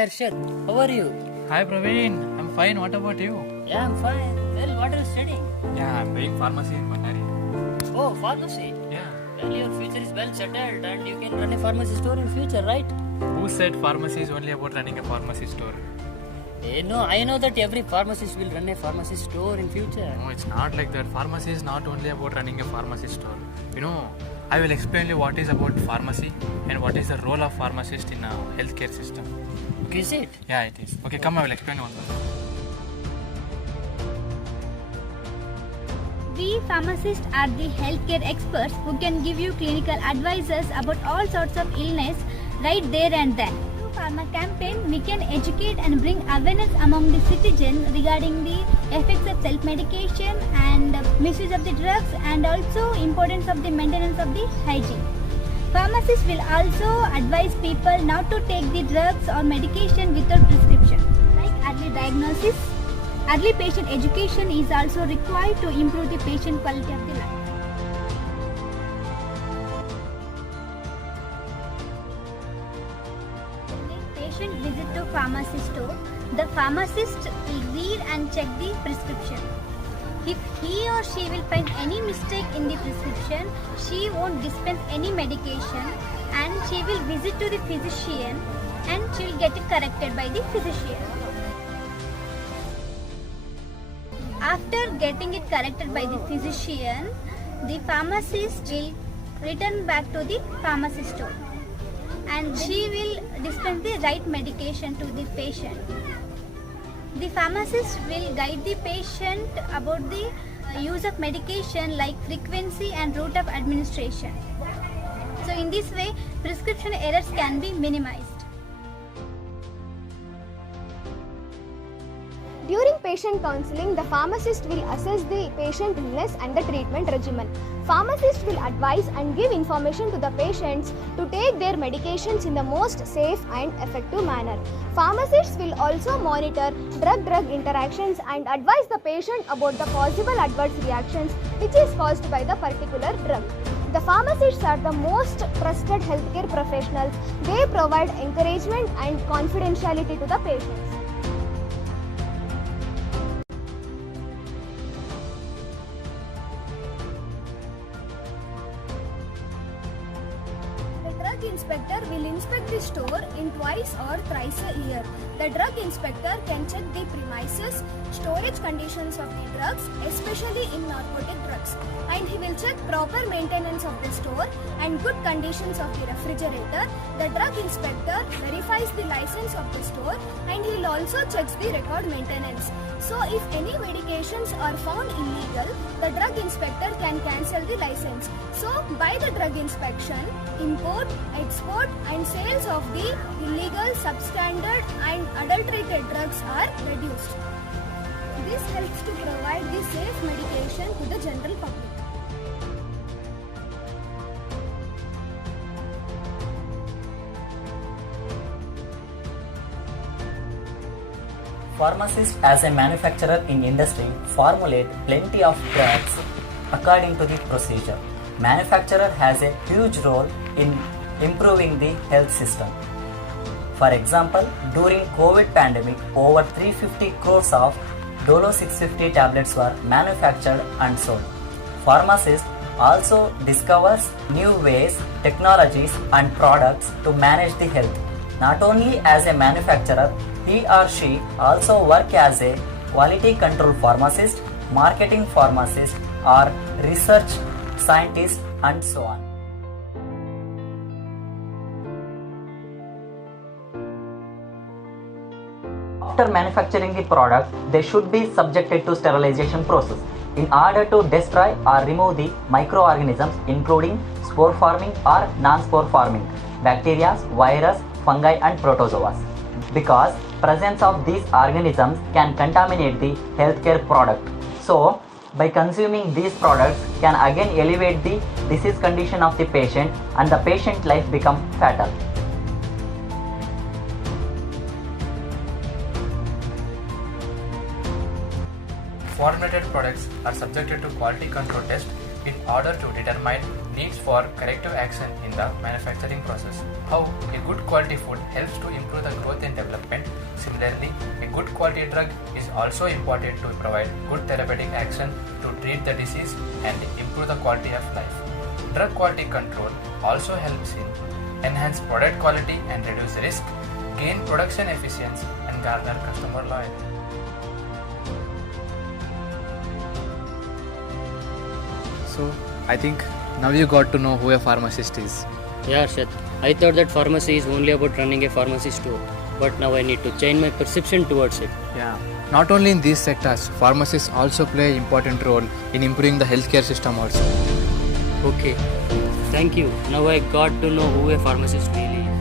Arshad. How are you? Hi Praveen, I'm fine. What about you? Yeah, I'm fine. Well, what are you studying? Yeah, I'm doing pharmacy in Bannari. Oh, pharmacy. Yeah. Well, your future is well settled and you can run a pharmacy store in future, right? Who said pharmacy is only about running a pharmacy store? No, I know that every pharmacist will run a pharmacy store in future. No, it's not like that. Pharmacy is not only about running a pharmacy store. You know, I will explain you what is about pharmacy and what is the role of pharmacist in a healthcare system. Okay, is it? Yeah, it is. Okay, come, I will explain one. We pharmacists are the healthcare experts who can give you clinical advices about all sorts of illness right there and then. Through pharma campaign, we can educate and bring awareness among the citizens regarding the effects of self-medication and misuse of the drugs and also importance of the maintenance of the hygiene. Pharmacists will also advise people not to take the drugs or medication without prescription, like early diagnosis. Early patient education is also required to improve the patient quality of the life. When the patient visits to pharmacy store, the pharmacist will read and check the prescription. If he or she will find any mistake in the prescription, she won't dispense any medication and she will visit to the physician and she will get it corrected by the physician. After getting it corrected by the physician, the pharmacist will return back to the pharmacy store and she will dispense the right medication to the patient. The pharmacist will guide the patient about the use of medication like frequency and route of administration. So in this way, prescription errors can be minimized. During patient counseling, the pharmacist will assess the patient illness and the treatment regimen. Pharmacist will advise and give information to the patients to take their medications in the most safe and effective manner. Pharmacists will also monitor drug-drug interactions and advise the patient about the possible adverse reactions which is caused by the particular drug. The pharmacists are the most trusted healthcare professionals. They provide encouragement and confidentiality to the patients. The drug inspector will inspect the store in twice or thrice a year. The drug inspector can check the premises, storage conditions of the drugs, especially in narcotic drugs. And he will check proper maintenance of the store and good conditions of the refrigerator. The drug inspector verifies the license of the store and he will also check the record maintenance. So if any medications are found illegal, the drug inspector can cancel the license. So by the drug inspection, import, export and sales of the illegal, substandard and adulterated drugs are reduced. This helps to provide the safe medication to the general public. Pharmacists as a manufacturer in industry formulate plenty of drugs according to the procedure. Manufacturer has a huge role in improving the health system. For example, during COVID pandemic, over 350 crores of Dolo 650 tablets were manufactured and sold. Pharmacist also discovers new ways, technologies and products to manage the health. Not only as a manufacturer, he or she also work as a quality control pharmacist, marketing pharmacist or research scientist and so on. After manufacturing the product, they should be subjected to sterilization process in order to destroy or remove the microorganisms including spore forming or non-spore forming bacteria, virus, fungi and protozoas. Because presence of these organisms can contaminate the healthcare product. So, by consuming these products can again elevate the disease condition of the patient and the patient life become fatal. Formulated products are subjected to quality control test in order to determine needs for corrective action in the manufacturing process. How a good quality food helps to improve the growth and development. Similarly, a good quality drug is also important to provide good therapeutic action to treat the disease and improve the quality of life. Drug quality control also helps in enhance product quality and reduce risk, gain production efficiency and garner customer loyalty. So, I think now you got to know who a pharmacist is. Yeah, Arshad. I thought that pharmacy is only about running a pharmacy store, but now I need to change my perception towards it. Yeah. Not only in these sectors, pharmacists also play an important role in improving the healthcare system also. Okay. Thank you. Now I got to know who a pharmacist really is.